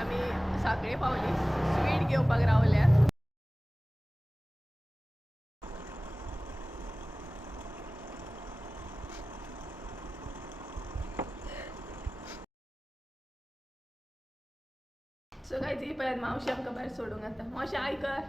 सध्या आम्ही साखळे पावली स्वीट घेवपाक रावल्या. सो काय ती पळत मावशी आमकां भायर सोडूंक येता. मावशी आय कर.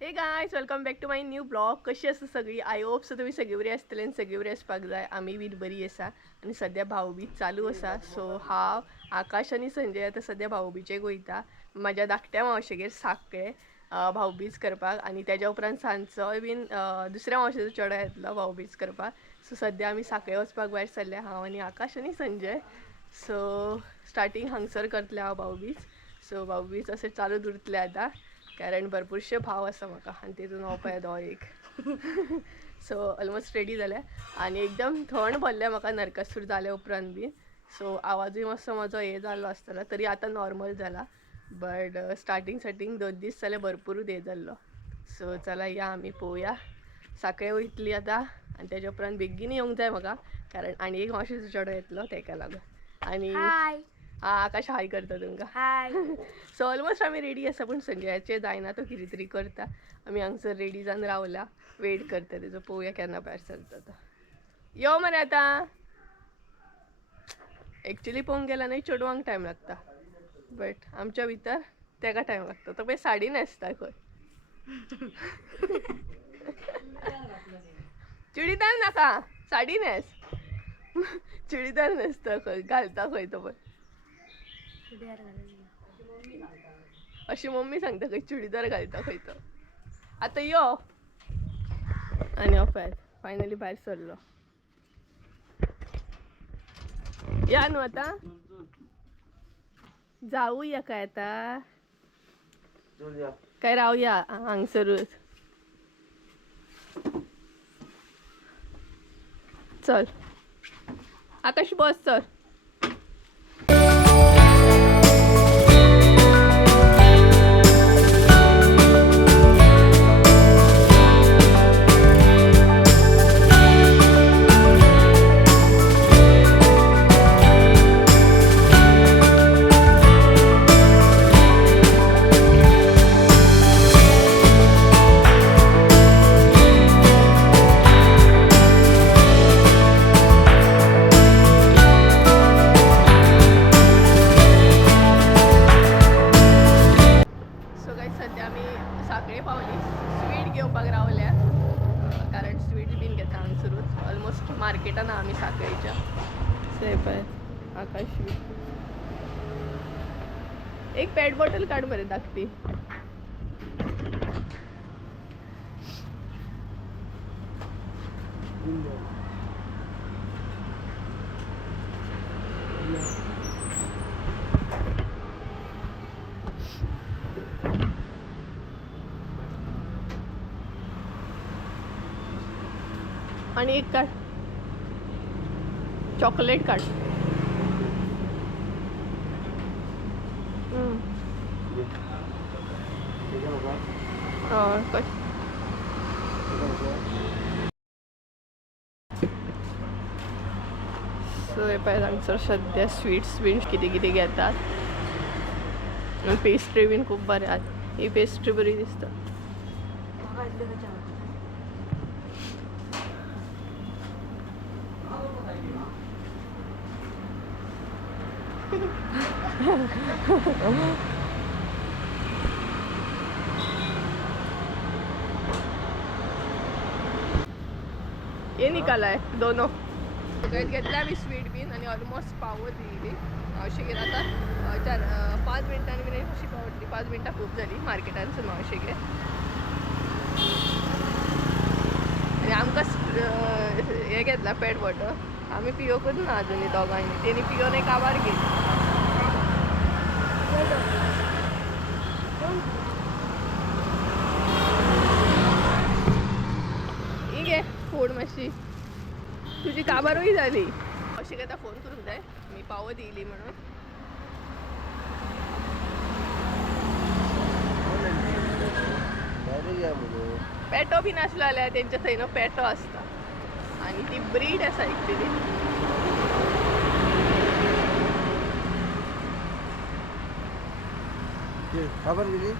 Hey guys welcome back to my new blog. कशी आसा सगळी? आय होप सो तुम्ही सगळी बरी आसतली आनी सगळी बरी आसपाक जाय. आमी बी बरी आसा आनी सद्या भाऊबीज चालू आसा. सो हांव आकाश आनी संजय आतां सद्या भाऊबीजेक वयता म्हाज्या धाकट्या मावशेगेर साखळे भाऊबीज करपाक. आनी तेज्या उपरांत सांजचोय बीन दुसऱ्या मावशेचो चेडो येतलो भाऊबीज करपाक. सो सद्या आमी साखळे वचपाक भायर सरले, हांव आनी आकाश आनी संजय. सो स्टार्टींग हांगसर करतले हांव भाऊबीज. सो भाऊबीज अशें चालूच उरतलें आतां, कारण भरपूरशे भाव आसा म्हाका आनी तितून हो पळय हो एक. सो ऑलमोस्ट रेडी जाल्या आनी एकदम थंड भरलें म्हाका नरकासूर जाले उपरांत बी. सो आवाजूय मातसो म्हाजो हे जाल्लो आसतलो, तरी आतां नॉर्मल जाला. बट स्टार्टींग 2 दीस जाल्यार भरपूरूच हे जाल्लो. सो चला या आमी पळोवया. साखळे वयतली आतां आनी तेज्या उपरांत बेगीन येवंक जाय म्हाका, कारण आनी एक मावशेचो चेडो येतलो तेका लागून. आनी आकाश हाय करता तुमकां. हाय. सो ऑलमोस्ट आमी रेडी आसा, पूण संजयाचें जायना, तो कितें तरी करता. आमी हांगसर रेडी जावन रावल्या, वेट करता तेजो. पळोवया केन्ना भायर सरता तो. यो मरे आतां. एक्चुली पळोवंक गेल्यार न्हय चेडवांक टायम लागता, बट आमच्या भितर तेका टायम लागता. तो पळय साडी न्हेसता खंय. चुडीदार नाका, साडी न्हेस. चुडीदार न्हेसता खंय, घालता खंय तो पळय. अशी मम्मी सांगता खंय चुडीदार घालता खंय तो. आतां यो. आनी हो पळय फायनली भायर सरलो. या न्हू आतां. जावुया काय आतां, काय रावया हांगसरूच? चल आकाश बस चल. साखळे पावली स्वीट घेवपाक रावल्या, कारण स्वीट बीन घेता हांगसरूच. ऑलमोस्ट मार्केटान आमी साखळेच्या. से पळय आकाश स्वीट. एक पेट बॉटल काड मरे धाकटी. आणि एक काढ चॉकलेट काढ. सो हे पळय हांगसर सद्या स्वीट्स बीन कितें कितें घेतात. पेस्ट्री बीन खूब बरें आसा. ही पेस्ट्री बरी दिसता. ये निकाला है दोनों. घेतल्या आम्ही स्वीट बीन आणि ऑलमोस्ट पावत येयली. मावशेगेर आतां 5 मिनटांनी बीन कशी पावतली. 5 मिनटां खूब जाली मार्केटानसून मावशेगेर. आनी आमकां हे घेतला पेट बॉटल. आमी पियोकूच ना अजुनी दोगांनी. तेणी पियोन एक काबार घेतली. ही घे फोड मातशी. तुझी काबारूय जाली. अशी आतां फोन करूंक जाय मी पावत येयली म्हणून. पेटो बी नासलो जाल्यार तेंच्या थंय पेटो आसता आणि ती ब्रीड आसा एक्चुली. खबर गेली.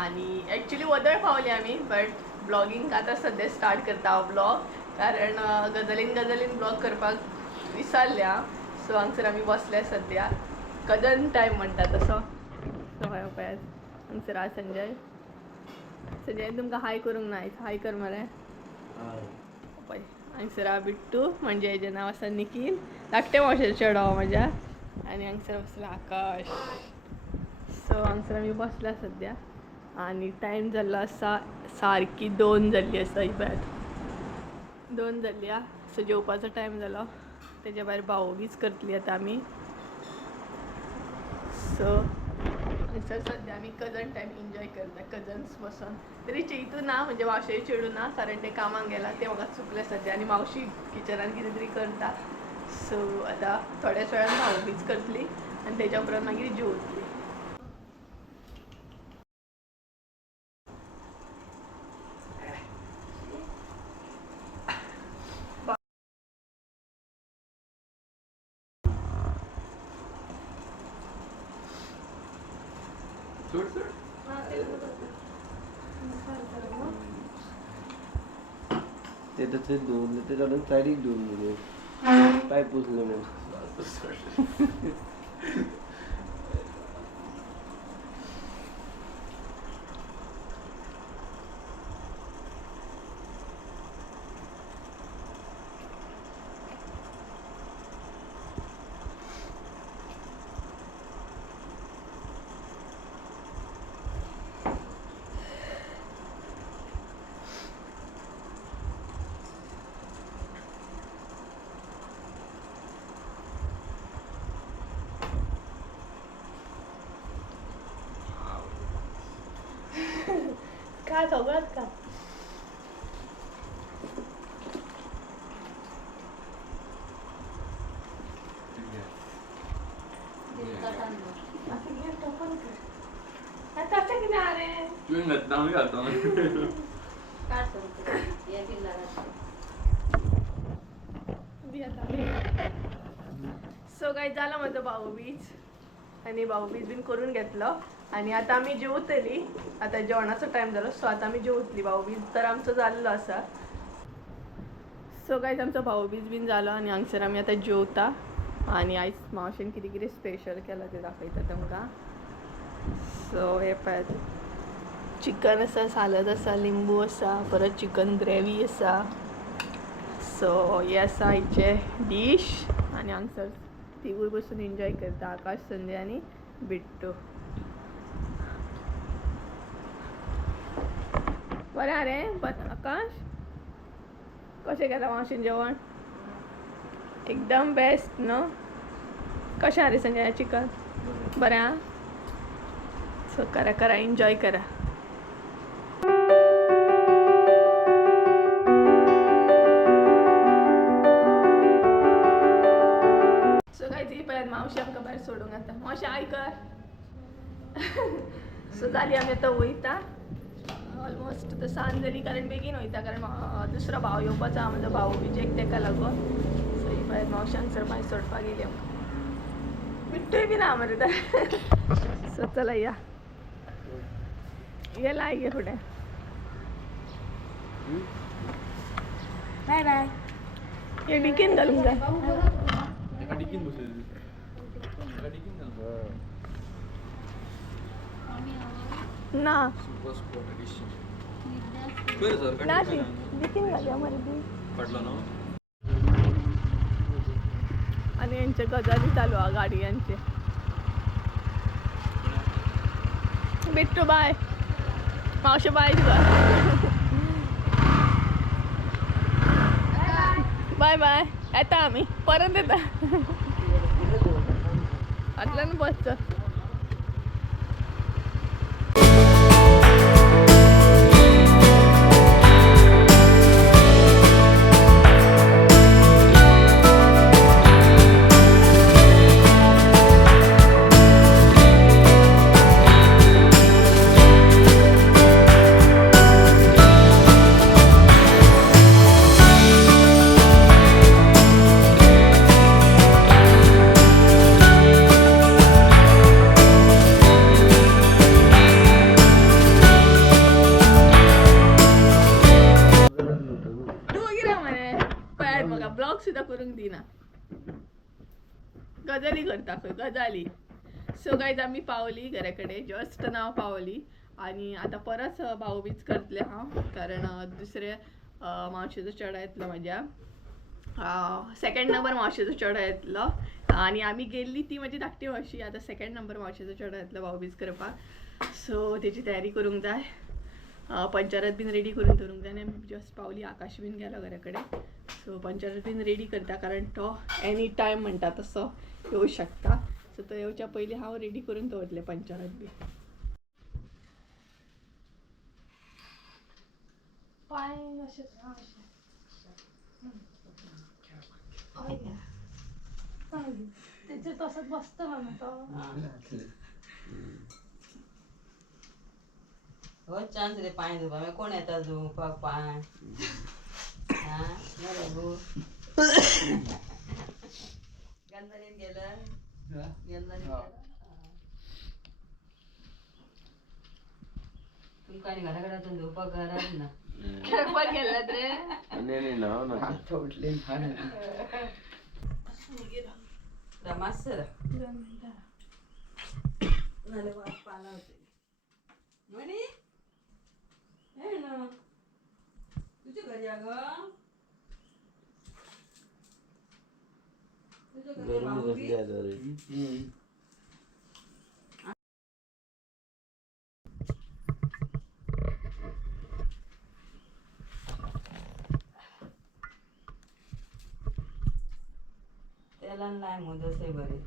आणि ॲक्च्युली वदळ पावली आम्ही, बट ब्लॉगिंग आता सध्या स्टार्ट करता हांव ब्लॉग, कारण गजालीन ब्लॉग करपाक विसरल्या. सो हांगसर आमी बसल्या सध्या कजन टायम म्हणटा तसो. सो हय पळयात हांगसर आहा संजय. संजय तुमकां हाय करूंक ना, हाय कर मरे. पळय हांगसर आहा बिट्टू, म्हणजे हेजें नांव आसा निखील, धाकटे मावशेचो चेडो म्हज्या. आनी हांगसर बसला आकाश. सो हांगसर आमी बसल्या सध्या आणि टायम जाल्लो आसा सारकी 2 जाल्ली आसा. ही पळयात 2 जाल्ली आहा. सो जेवपाचो टायम जालो. तेच्या भायर भावबीज करतली आतां आमी. सो हांगसर सध्या आमी कजन टायम एन्जॉय करता, कजन्स बसून. तरी चेतू ना, म्हणजे मावशेचो चेडू ना, कारण ते कामाक गेला, ते म्हाका चुकले सध्या. आनी मावशी किचनान कितें तरी करता. सो आतां थोड्याच वेळान भावबीज करतली आनी तेच्या उपरांत मागीर जेवतली. ते तर दोन ते काढून चारीक दोन गेले. काय पुसलं मग. का सगळंच का सो काय झालं माझं भाऊबीज आणि भाऊबीज बीन करून घेतलं आणि आता आम्ही जेवतली. आता जेवणाचा टाइम झालो. सो आता आम्ही जेवतली. भाऊबीज तर आमचं झालेलं असा. सो गायज आमचं भाऊबीज बीन झालं आणि हांगसर आमी आतां जेवता. आणि आयज मावशेन कितें कितें स्पेशल केलां तें दाखयता तुमकां. सो हे पळयात चिकन आसा, सालद आसा, लिंबू आसा, परत चिकन ग्रेवी आसा. सो हे आसा आयचे डीश आणि हांगसर तिवूय बसून एन्जॉय करता, आकाश, संजय आनी बिट्टू. बरें आहा रे आकाश, कशें केलां मावशेन जेवण? एकदम बेस्ट न्हू. कशें आहा रे संजय चिकन? बरें आहा? सो करा करा एन्जॉय करा. सो काय ती पळयात मावशी आमकां भायर सोडूंक येता. मावशी आय कर. सो जाली आमी आतां वयता. ऑलमोस्ट तर सांज जाली, कारण बेगीन वयता, कारण दुसरो भाव येवपाचो आहा म्हजो भाऊबीजेक, तेका लागून. सो ही पळयात मावशी हांगसर भायर सोडपाक येयली आमकां. बिट्टूय बीन आहा मरे तर. सो चला या ये लाय गे फुडें. Bye bye. हे डिकीन घालूंक जाय ना ना ती डिकीन घालूया मरे ती. आणि यांचे गजाली चालू हा गाडी यांचे. बिट्टू बाय. मावशी बाय तुका. बाय बाय येता आम्ही परत येता आतल्या ना बसचं ब्लॉग सुद्धा करून दिना गजाली करता खंय गजाली सो गायज आम्ही पावली घराकडे जस्ट नाव पावली आणि आता परत भाऊबीज करतले हांव कारण दुसरे मावशेचो चेडो येतलो म्हाज्या सेकंड नंबर मावशेचो चेडो येतलो आणि आम्ही गेल्ली ती माझी धाकटी मावशी आता सेकंड नंबर मावशेचो चेडो येतलो भाऊबीज करपाक सो तेची तयारी करूंक जाय पंचारत बीन रेडी करून दवरूंक जाय आनी आमी जस्ट पावली आकाश बीन गेलो घरा सो पंचारत बीन रेडी करता कारण तो एनी टायम म्हणटा तसो येवं शकता सो तो येवच्या पयलीं हांव रेडी करून दवरले पंचारत बी पांय अशें तेचेर तसोच बसतलो न्हू तो हो चान्स रे पांय धुवपाक कोण येता धुवपाक पांय गंधारीन गेलं तुमका आणि घरा घरातून धुवपाक घरात ना खेळपाक गेल्यात रे नाही नाव ना आता उठले मास्तर नाले वाट पाला होते म्हणे हे ना तुझ्या घरी अगं तुझ्या घरी भाऊबीज त्याला नाही मुदत आहे बरे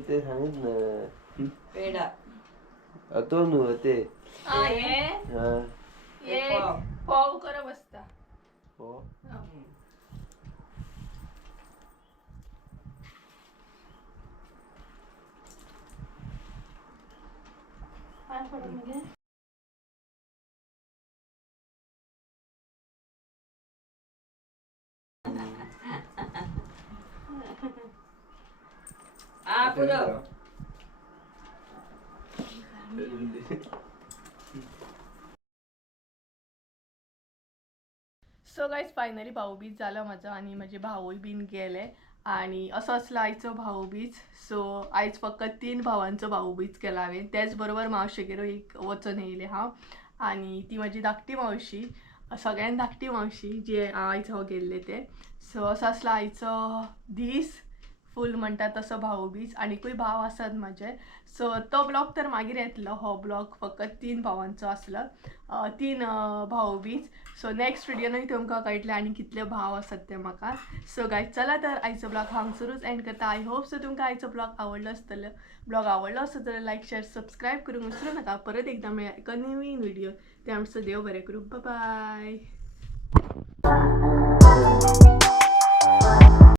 ते सांगित ना पेढा तो न्हू ते पाव कर बसता पुरव सो गायज फायनली भाऊबीज झालं माझं आणि माझे भाऊ बीन गेले आणि असं असलं आईचं भाऊबीज सो आयज फक्त 3 भावांचो भाऊबीज केला हांवें त्याचबरोबर मावशेगेर एक वचून येयले हांव आणि ती माझी धाकटी मावशी सगळ्यान धाकटी मावशी जी आयज हांव गेल्ले ते सो असं असलं आईचो दीस फूल म्हणटा तसो भाऊबीज आनीकूय भाव आसात माझे सो तो ब्लॉग तर मागीर येतलो हो ब्लॉग फक्त 3 भावांचो आसलो 3 भाऊबीज सो नेक्स्ट व्हिडिओनूय तुमकां कळटलें आनी कितले भाव आसात ते म्हाका सो गायज चला तर आयचो ब्लॉग हांगसरूच एंड करता आय होप सो तुमकां आयचो ब्लॉग आवडलो असो तर लायक शेअर सबस्क्राईब करूंक विसरू नका परत एकदा मेळया एका नवीन व्हिडिओ ते आमचो देव बरें करूं बाय बाय